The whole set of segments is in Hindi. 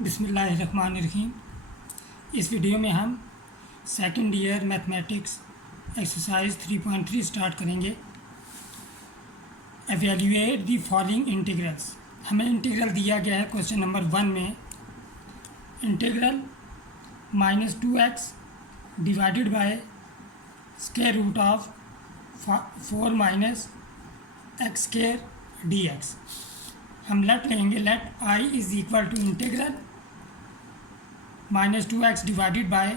बिस्मिल्लाहिर्रहमानिर्रहीम। इस वीडियो में हम second year mathematics exercise 3.3 start करेंगे। Evaluate the following integrals. हमें इंटीग्रल दिया गया है क्वेश्चन नंबर 1 में। Integral -2x divided by square root of 4 minus x square d x. हम लेट लेंगे, let I is equal to integral -2x divided by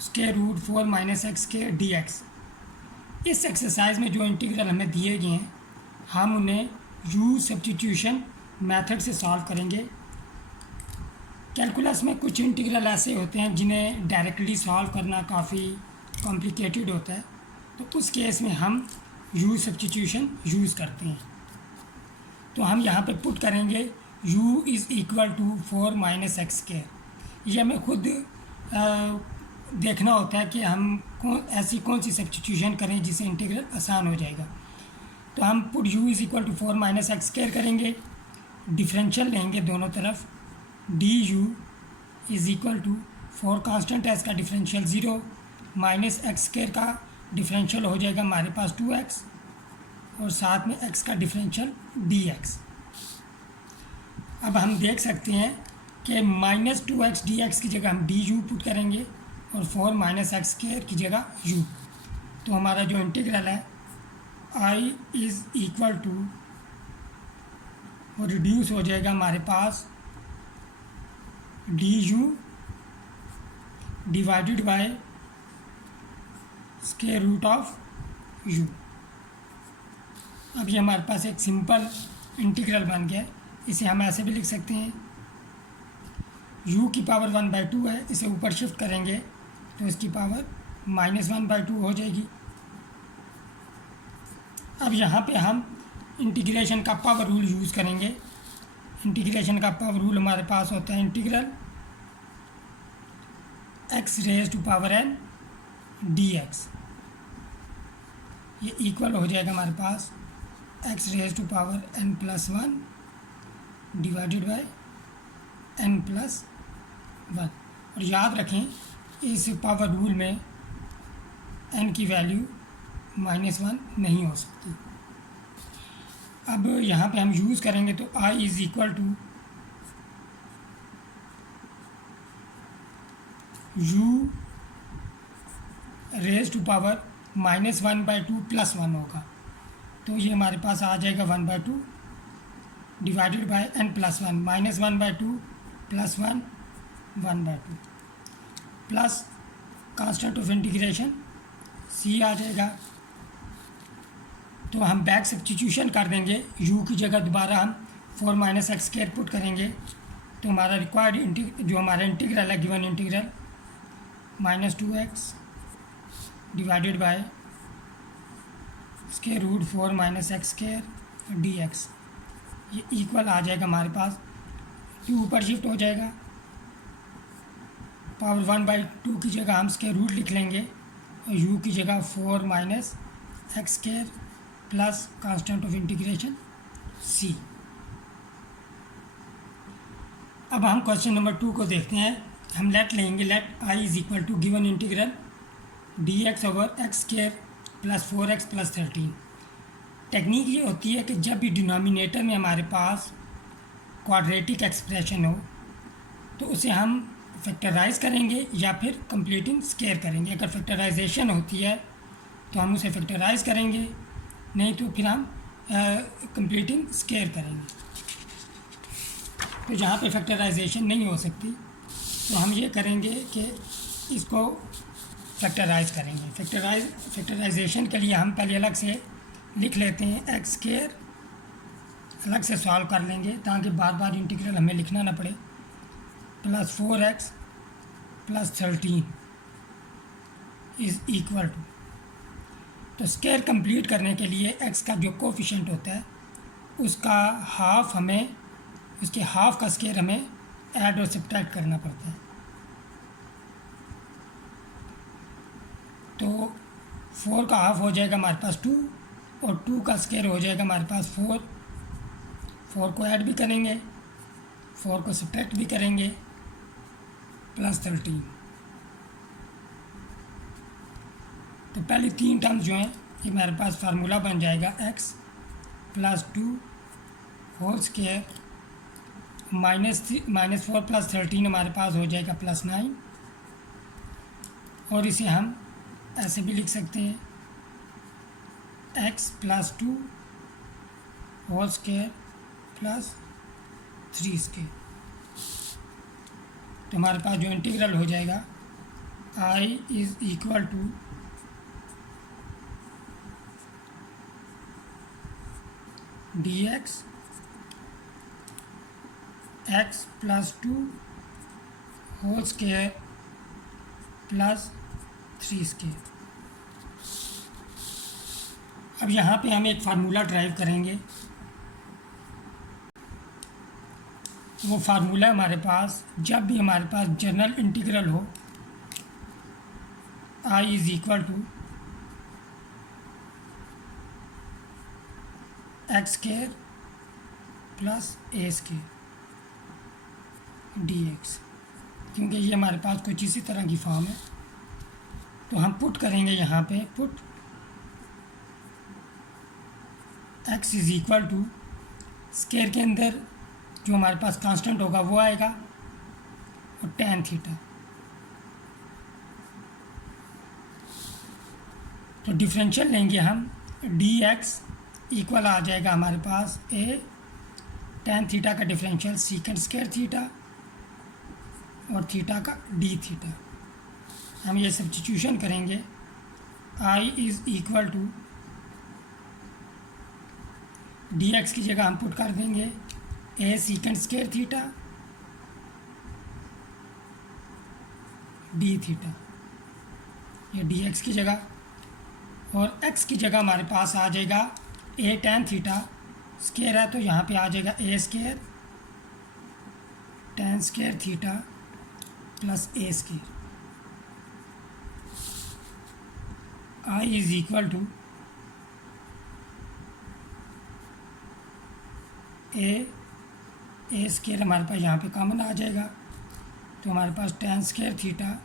square root 4 minus x square d x. इस एक्सरसाइज में जो इंटीग्रल हमें दिए गए हैं हम उन्हें यू सब्स्टिट्यूशन मेथड से सॉल्व करेंगे। कैलकुलस में कुछ इंटीग्रल ऐसे होते हैं जिन्हें डायरेक्टली सॉल्व करना काफ़ी कॉम्प्लिकेटेड होता है, तो उस केस में हम यू सब्स्टिट्यूशन यूज़ करते हैं। तो हम यहाँ पे पुट करेंगे u is equal to 4 minus x square. ये हमें खुद देखना होता है कि हम ऐसी कौन सी सब्स्टिट्यूशन करें जिससे इंटीग्रल आसान हो जाएगा। तो हम put u is equal to 4 minus x square करेंगे, डिफरेंशियल लेंगे दोनों तरफ। du is equal to 4 constant है, इसका डिफरेंशियल 0 माइनस एक्स स्क्वायर का डिफरेंशियल हो जाएगा हमारे पास 2x और साथ में x का डिफरेंशियल dx। अब हम देख सकते हैं कि -2x dx की जगह हम du पुट करेंगे और 4 माइनस एक्स स्क्वायर की जगह u। तो हमारा जो इंटीग्रल है i इज़ इक्वल टू वो रिड्यूस हो जाएगा हमारे पास du divided by square root of u। अब ये हमारे पास एक सिंपल इंटीग्रल बन गया। इसे हम ऐसे भी लिख सकते हैं, u की पावर 1/2 है, इसे ऊपर शिफ्ट करेंगे तो इसकी पावर -1/2 हो जाएगी। अब यहाँ पे हम इंटीग्रेशन का पावर रूल यूज़ करेंगे। इंटीग्रेशन का पावर रूल हमारे पास होता है integral x raise to power n dx। ये इक्वल हो जाएगा हमारे पास x raise to power n+1 divided by n+1। और याद रखें इस पावर रूल में n की वैल्यू -1 नहीं हो सकती। अब यहाँ पे हम यूज़ करेंगे तो i is equal to u raise to power -1/2 +1 होगा। तो ये हमारे पास आ जाएगा 1/2 divided by n+1 -1/2 +1 1/2 plus constant of integration c आ जाएगा। तो हम बैक सब्स्टिट्यूशन कर देंगे, u की जगह दोबारा हम 4 माइनस एक्स स्क्वायर पुट करेंगे तो हमारा रिक्वायर्ड जो हमारा इंटीग्रल है given integral -2x divided by square root 4 minus x square dx। ये इक्वल आ जाएगा हमारे पास, 2 ऊपर शिफ्ट हो जाएगा, पावर 1/2 की जगह हम स्क्वायर रूट लिख लेंगे और u की जगह 4 minus x square plus constant of integration c। अब हम क्वेश्चन नंबर 2 को देखते हैं। हम लेट लेंगे, let i is equal to given integral dx over x square plus 4x plus 13। Technique ये होती है कि जब भी डिनोमिनेटर में हमारे पास क्वाड्रेटिक एक्सप्रेशन हो तो उसे हम फैक्टराइज करेंगे या फिर कंप्लीटिंग स्क्वायर करेंगे। अगर फैक्टराइजेशन होती है तो हम उसे फैक्टराइज करेंगे, नहीं तो फिर हम कंप्लीटिंग स्क्वायर करेंगे। तो जहाँ पे फैक्टराइजेशन नहीं हो सकती तो हम ये करेंगे कि इसको फैक्टराइज करेंगे। फैक्टराइजेशन के लिए हम पहले अलग से लिख लेते हैं, एक्स स्क्वायर अलग से सॉल्व कर लेंगे ताकि बार बार इंटीग्रल हमें लिखना ना पड़े, plus 4x plus 13 is equal to. तो स्क्वायर कंप्लीट करने के लिए x का जो कोफिशिएंट होता है उसका हाफ हमें, उसके हाफ का स्क्वायर हमें ऐड और सब्ट्रैक्ट करना पड़ता है। तो 4 का हाफ हो जाएगा हमारे पास 2 और 2 का स्क्वायर हो जाएगा हमारे पास 4 को ऐड भी करेंगे 4 को सब्ट्रैक्ट भी करेंगे, +13। तो पहले 3 टर्म्स जो हैं ये मेरे पास फार्मूला बन जाएगा x +2 होल स्क्वायर -4 + 13 हमारे पास हो जाएगा +9। और इसे हम ऐसे भी लिख सकते हैं x +2 होल स्क्वायर +3 स्क्वायर। तो हमारे पास जो इंटीग्रल हो जाएगा I is equal to dx x +2 whole square +3 square. अब यहाँ पे हम एक फार्मूला ड्राइव करेंगे। वो फार्मूला हमारे पास जब भी हमारे पास जनरल इंटीग्रल हो I is equal to x square plus a square dx, क्योंकि ये हमारे पास कुछ इसी तरह की फॉर्म है। तो हम पुट करेंगे यहाँ पे put x is equal to square के अंदर जो हमारे पास कांस्टेंट होगा वो आएगा और tan थीटा। तो डिफरेंशियल लेंगे हम dx इक्वल आ जाएगा हमारे पास a tan थीटा का डिफरेंशियल सीकेंट स्क्वायर थीटा और थीटा का d थीटा। हम ये सब्स्टिट्यूशन करेंगे I is equal to dx की जगह हम पुट कर देंगे a secant square theta d theta, ये dx की जगह, और x की जगह हमारे पास आ जाएगा a tan थीटा स्क्वायर है तो यहाँ पे आ जाएगा a square tan square theta plus a square. I is equal to a square हमारे पास यहाँ पे कॉमन आ जाएगा तो हमारे पास tan स्क्वायर थीटा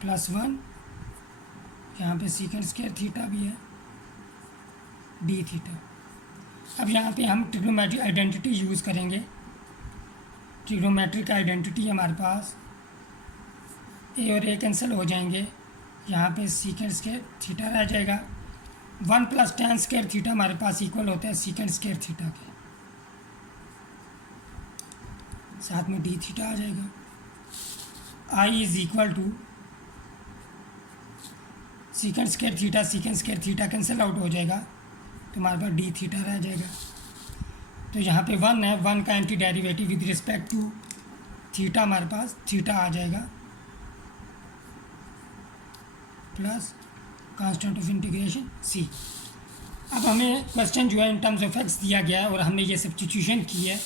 +1, यहाँ पे सीकेंट स्क्वायर थीटा भी है d थीटा। अब यहाँ पे हम ट्रिग्नोमेट्रिक आइडेंटिटी यूज़ करेंगे। ट्रिग्नोमेट्रिक आइडेंटिटी हमारे पास a और a कैंसिल हो जाएंगे, यहाँ पे सीकेंट स्क्वायर थीटा रह जाएगा। 1 + tan स्क्वायर थीटा हमारे पास इक्वल होता है सीकेंट स्क्वायर थीटा के, साथ में d थीटा आ जाएगा। I is equal to secant square theta cancel out हो जाएगा तो हमारे पास d थीटा रह जाएगा। तो यहाँ पे 1 है, 1 का antiderivative with respect to theta हमारे पास थीटा आ जाएगा plus constant of integration c। अब हमें क्वेश्चन जो है इन टर्म्स ऑफ x दिया गया है और हमने ये सब्स्टिट्यूशन की है,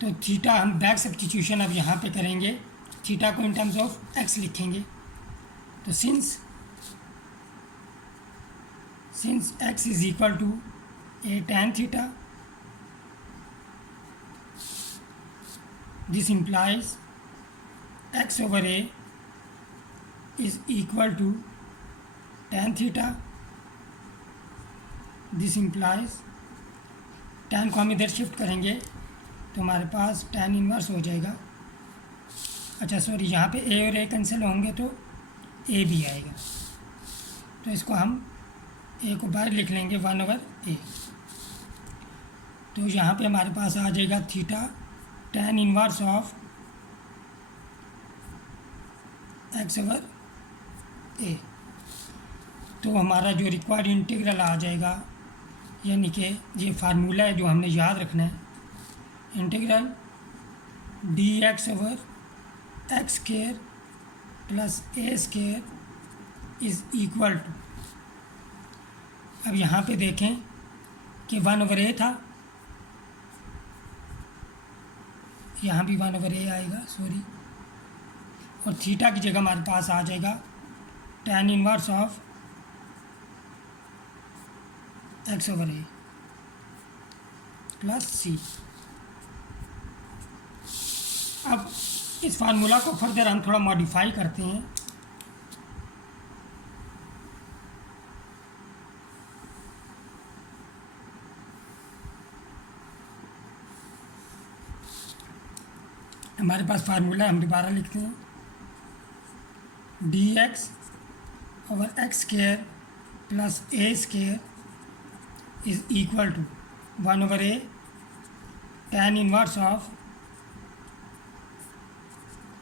तो थीटा हम बैक सब्स्टिट्यूशन अब यहाँ पे करेंगे, थीटा को इन टर्म्स ऑफ x लिखेंगे। तो since x is equal to a tan theta, this implies x over a is equal to tan theta. This implies tan को हम इधर शिफ्ट करेंगे तो हमारे पास tan इन्वर्स हो जाएगा। अच्छा सॉरी, यहाँ पे a और a कैंसिल होंगे तो a भी आएगा, तो इसको हम a को बाहर लिख लेंगे 1/a। तो यहाँ पे हमारे पास आ जाएगा theta tan inverse of x/a। तो हमारा जो रिक्वायर्ड इंटीग्रल आ जाएगा, यानी कि ये फार्मूला है जो हमने याद रखना है, integral dx/x² plus a² is equal to, अब यहाँ पे देखें कि 1/a था, यहाँ भी 1/a आएगा सॉरी, और थीटा की जगह हमारे पास आ जाएगा tan inverse of x/a plus c। अब इस फार्मूला को फर्दर हम थोड़ा मॉडिफाई करते हैं। हमारे पास फार्मूला हम दोबारा लिखते हैं, d x over x square plus a square is equal to 1/a tan inverse of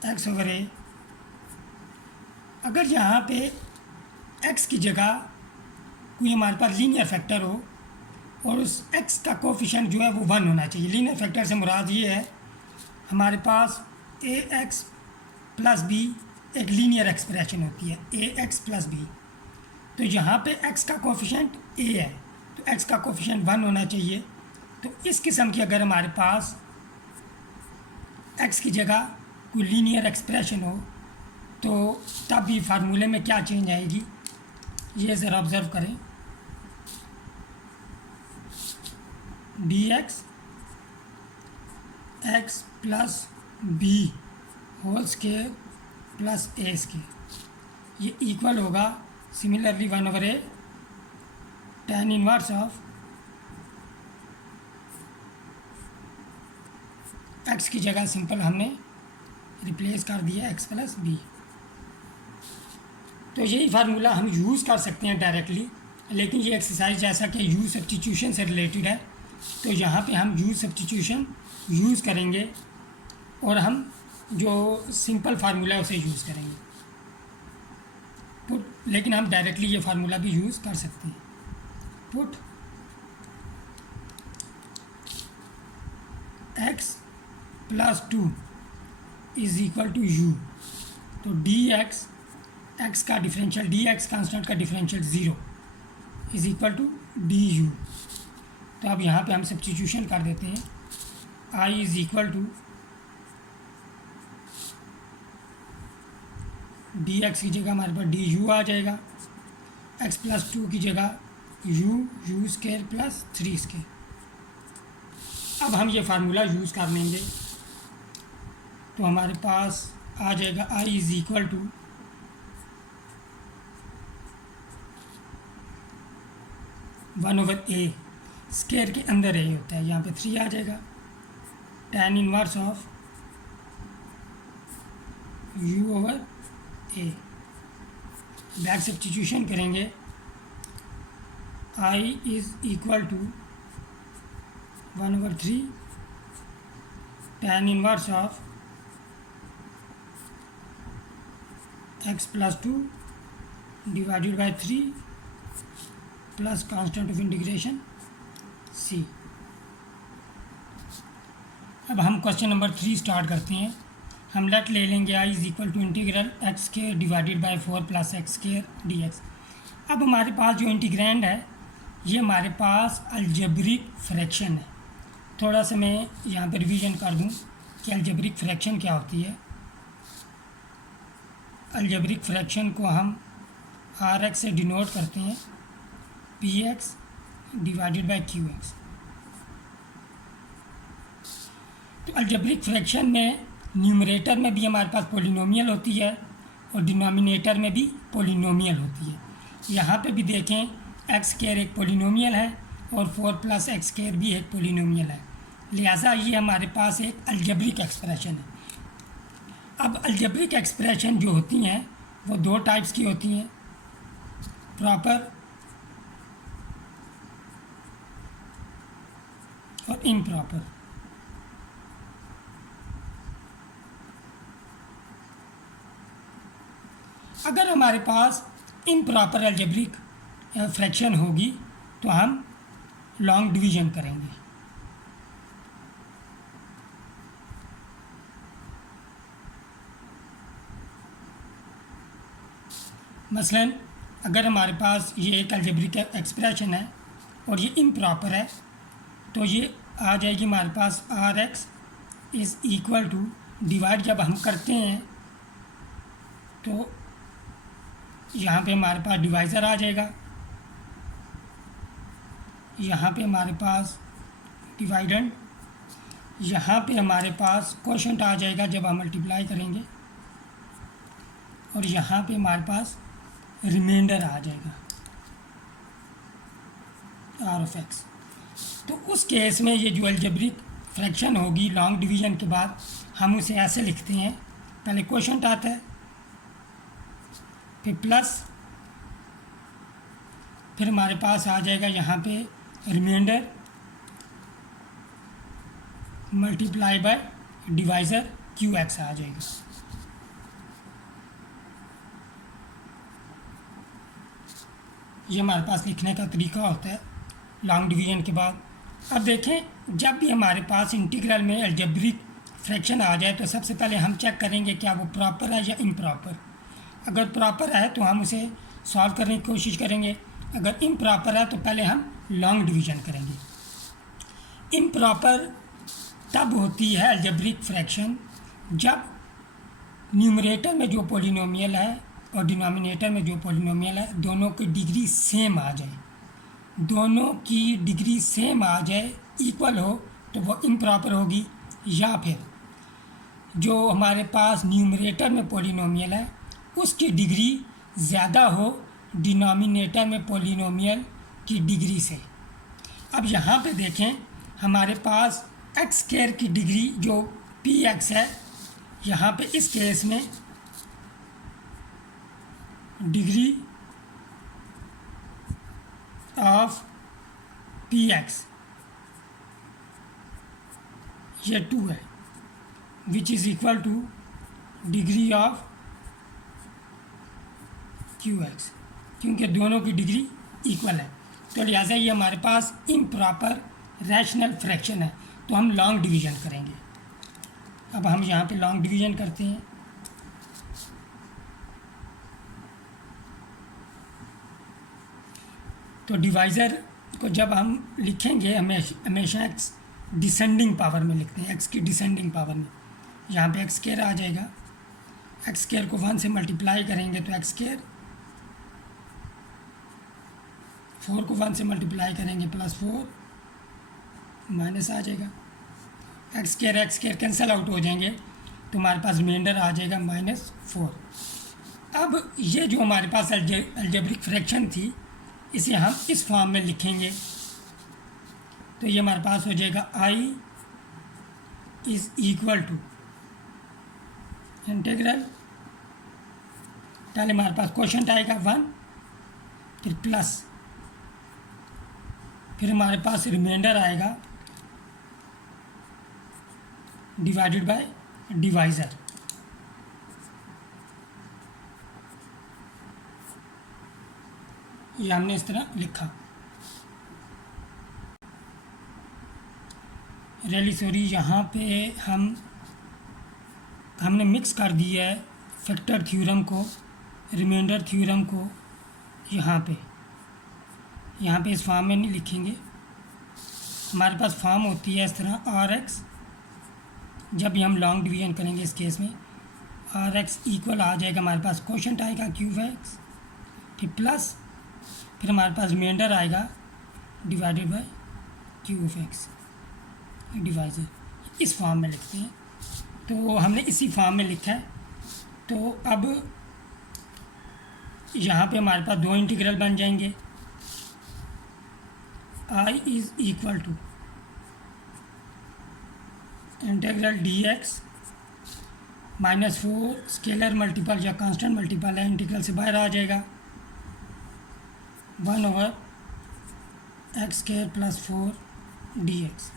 x/a। अगर यहाँ पे x की जगह कोई हमारे पास लीनियर फैक्टर हो और उस x का कोफिशिएंट जो है वो 1 होना चाहिए। लीनियर फैक्टर से मुराद ये है, हमारे पास ax प्लस b एक लीनियर एक्सप्रेशन होती है, ax प्लस b। तो यहाँ पे x का कोफिशिएंट a है, तो x का कोफिशिएंट 1 होना चाहिए। तो इस किस्म की अगर हमारे पास x की जगह कोई लीनियर एक्सप्रेशन हो तो तब भी फार्मूले में क्या चेंज आएगी, ये ज़रा ऑब्ज़र्व करें। D x x plus b whole square plus a square, ये इक्वल होगा similarly 1/a tan inverse of x की जगह सिंपल हमने रिप्लेस कर दिया x प्लस बी। तो यही फार्मूला हम यूज़ कर सकते हैं डायरेक्टली, लेकिन ये एक्सरसाइज जैसा कि यूज़ सब्स्टिट्यूशन से रिलेटेड है तो यहाँ पे हम यूज़ सब्स्टिट्यूशन यूज़ करेंगे और हम जो सिंपल फार्मूला है उसे यूज़ करेंगे पुट, लेकिन हम डायरेक्टली ये फार्मूला भी यूज़ कर सकते हैं। Put x plus 2 is equal to u, तो डी एक्स एक्स का डिफरेंशियल, डी एक्स कांस्टेंट का differential 0 is equal to d u. तो अब यहाँ पे हम सब्स्टिट्यूशन कर देते हैं, i is equal to d x की जगह हमारे पास डी यू आ जाएगा, x प्लस 2 की जगह यू स्क्वायर प्लस 3 स्क्वायर। अब हम ये फार्मूला यूज़ कर लेंगे तो हमारे पास आ जाएगा i is equal to 1/a, square के अंदर a होता है, यहाँ पे 3 आ जाएगा, tan inverse of u/a। Back substitution करेंगे, i is equal to 1/3 tan inverse of x plus 2 divided by 3 plus constant of integration c। अब हम क्वेश्चन नंबर 3 स्टार्ट करते हैं। हम लेट ले लेंगे i is equal to integral x square divided by 4 plus x square d x. अब हमारे पास जो इंटीग्रैंड है ये हमारे पास अलजेब्रिक फ्रैक्शन है। थोड़ा सा मैं यहाँ पर रिवीजन कर दूँ कि अलजेब्रिक फ्रैक्शन क्या होती है। अलजेब्रिक फ्रैक्शन को हम आर एक्स से डिनोट करते हैं, P x divided by Q x. तो अलजेब्रिक फ्रैक्शन में न्यूमरेटर में भी हमारे पास पोलिनोमियल होती है और डिनोमिनेटर में भी पोलिनोमियल होती है। यहाँ पे भी देखें एक्स स्क्वायर एक पोलिनोमियल है और 4 प्लस एक्स स्क्वायर भी एक पोलिनोमियल है, लिहाजा ये हमारे पास एक अलजेब्रिक एक्सप्रेशन है। अब अलजेब्रिक एक्सप्रेशन जो होती हैं वो 2 टाइप्स की होती हैं, प्रॉपर और इम्प्रॉपर। अगर हमारे पास इम्प्रॉपर अलजेब्रिक फ्रैक्शन होगी तो हम लॉन्ग डिवीजन करेंगे। मसलन अगर हमारे पास ये एक अलजेब्रिक एक्सप्रेशन है और ये इम्प्रॉपर है तो ये आ जाएगी हमारे पास r x is equal to divide जब हम करते हैं तो यहाँ पे हमारे पास डिवाइज़र आ जाएगा, यहाँ पे हमारे पास डिवाइडेंड, यहाँ पे हमारे पास क्वोशंट आ जाएगा जब हम मल्टीप्लाई करेंगे, और यहाँ पे हमारे पास रिमाइंडर आ जाएगा आर ऑफ एक्स। तो उस केस में ये जो अलजेब्रिक फ्रैक्शन होगी लॉन्ग डिवीज़न के बाद, हम उसे ऐसे लिखते हैं, पहले क्वोशंट आता है, फिर प्लस, फिर हमारे पास आ जाएगा यहाँ पे remainder multiply by divisor q x आ जाएगा। ये हमारे पास लिखने का तरीका होता है लॉन्ग डिवीज़न के बाद। अब देखें, जब भी हमारे पास इंटीग्रल में अलजेब्रिक फ्रैक्शन आ जाए तो सबसे पहले हम चेक करेंगे क्या वो प्रॉपर है या इम्प्रॉपर। अगर प्रॉपर है तो हम उसे सॉल्व करने की कोशिश करेंगे, अगर इम्प्रॉपर है तो पहले हम लॉन्ग डिवीज़न करेंगे। इम्प्रॉपर तब होती है अलजेब्रिक फ्रैक्शन जब न्यूमरेटर में जो पॉलिनोमियल है और डिनोमिनेटर में जो पॉलिनोमियल है दोनों की डिग्री सेम आ जाए, दोनों की डिग्री सेम आ जाए, इक्वल हो, तो वो इम्प्रॉपर होगी। या फिर जो हमारे पास न्यूमरेटर में पॉलिनोमियल है उसकी डिग्री ज़्यादा हो डिनोमिनेटर में पॉलिनोमियल की डिग्री से। अब यहाँ पे देखें, हमारे पास एक्स स्क्वायर की डिग्री जो पी एक्स है, यहाँ पे इस केस में डिग्री ऑफ पी एक्स ये 2 है, which is equal two degree of Q x, क्योंकि दोनों की डिग्री इक्वल है। तो लिहाजा ये हमारे पास इम्प्रॉपर रैशनल फ्रैक्शन है, तो हम लॉन्ग डिवीज़न करेंगे। अब हम यहाँ पे लॉन्ग डिवीज़न करते हैं। तो डिवाइज़र को जब हम लिखेंगे हमेशा एक्स डिसेंडिंग पावर में लिखते हैं, एक्स की डिसेंडिंग पावर में। यहाँ पे एक्स स्क्वायर आ जाएगा, एक्स स्क्वायर को 1 से मल्टीप्लाई करेंगे तो एक्स स्क्वायर, 4 को 1 से मल्टीप्लाई करेंगे +4 माइनस आ जाएगा, एक्स स्क्वायर कैंसिल आउट हो जाएंगे, तो हमारे पास रिमाइंडर आ जाएगा -4। अब ये जो हमारे पास अलजेब्रिक फ्रैक्शन थी इसे हम इस फॉर्म में लिखेंगे, तो ये हमारे पास हो जाएगा I is equal to integral, पहले हमारे पास क्वोशंट आएगा 1, फिर प्लस, फिर हमारे पास रिमाइंडर आएगा डिवाइडेड बाय डिवाइज़र। ये हमने इस तरह लिखा। रियली सॉरी, यहाँ पे हमने मिक्स कर दिया है फैक्टर थ्योरम को रिमाइंडर थ्योरम को। यहाँ पे इस फॉर्म में नहीं लिखेंगे, हमारे पास फॉर्म होती है इस तरह आर एक्स, जब भी हम लॉन्ग डिवीज़न करेंगे इस केस में आर एक्स इक्वल आ जाएगा, हमारे पास क्वोशंट आएगा क्यूब एक्स, फिर प्लस, फिर हमारे पास रिमाइंडर आएगा divided by cube x divisor. इस फॉर्म में लिखते हैं, तो हमने इसी फॉर्म में लिखा है। तो अब यहाँ पे हमारे पास 2 इंटीग्रल बन जाएंगे, I is equal to integral d x -4 scalar multiple या कांस्टेंट मल्टीपल है, इंटीग्रल से बाहर आ जाएगा 1/x² + 4 dx।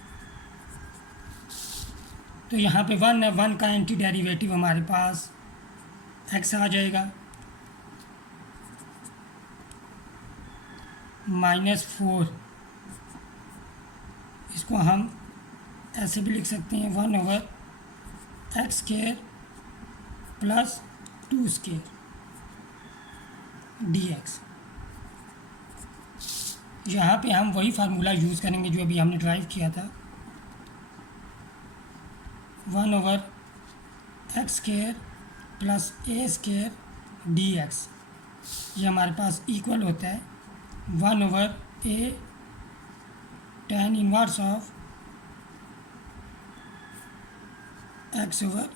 तो यहाँ पे 1 है, 1 का एंटी डेरिवेटिव हमारे पास x आ जाएगा, -4, इसको हम ऐसे भी लिख सकते हैं 1/x² + 2² dx। यहाँ पे हम वही फार्मूला यूज़ करेंगे जो अभी हमने ड्राइव किया था, 1/x² + a² dx। ये हमारे पास इक्वल होता है 1/a tan inverse of x over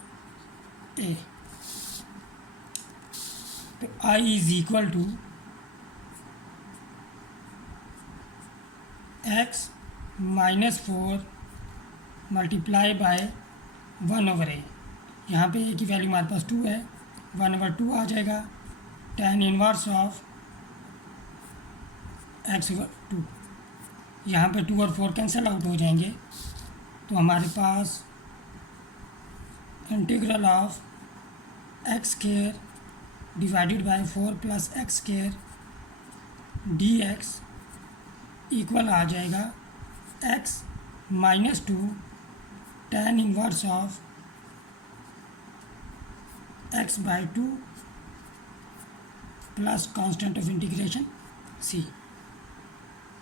a. तो I is equal to x minus 4 multiply by 1 over a. यहाँ पे ए की वैल्यू हमारे पास 2 है, 1 ओवर 2 आ जाएगा, tan inverse of x over 2। यहाँ पे 2 और 4 कैंसिल आउट हो जाएंगे, तो हमारे पास integral of x square divided by 4 plus x square d x equal आ जाएगा x minus 2 tan inverse of x by 2 plus constant of integration c.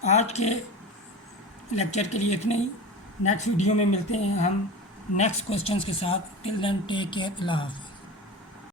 आज के लेक्चर के लिए इतना ही। नेक्स्ट वीडियो में मिलते हैं हम नेक्स्ट क्वेश्चंस के साथ। टिल देन टेक केयर, अल्लाह हाफ़िज़।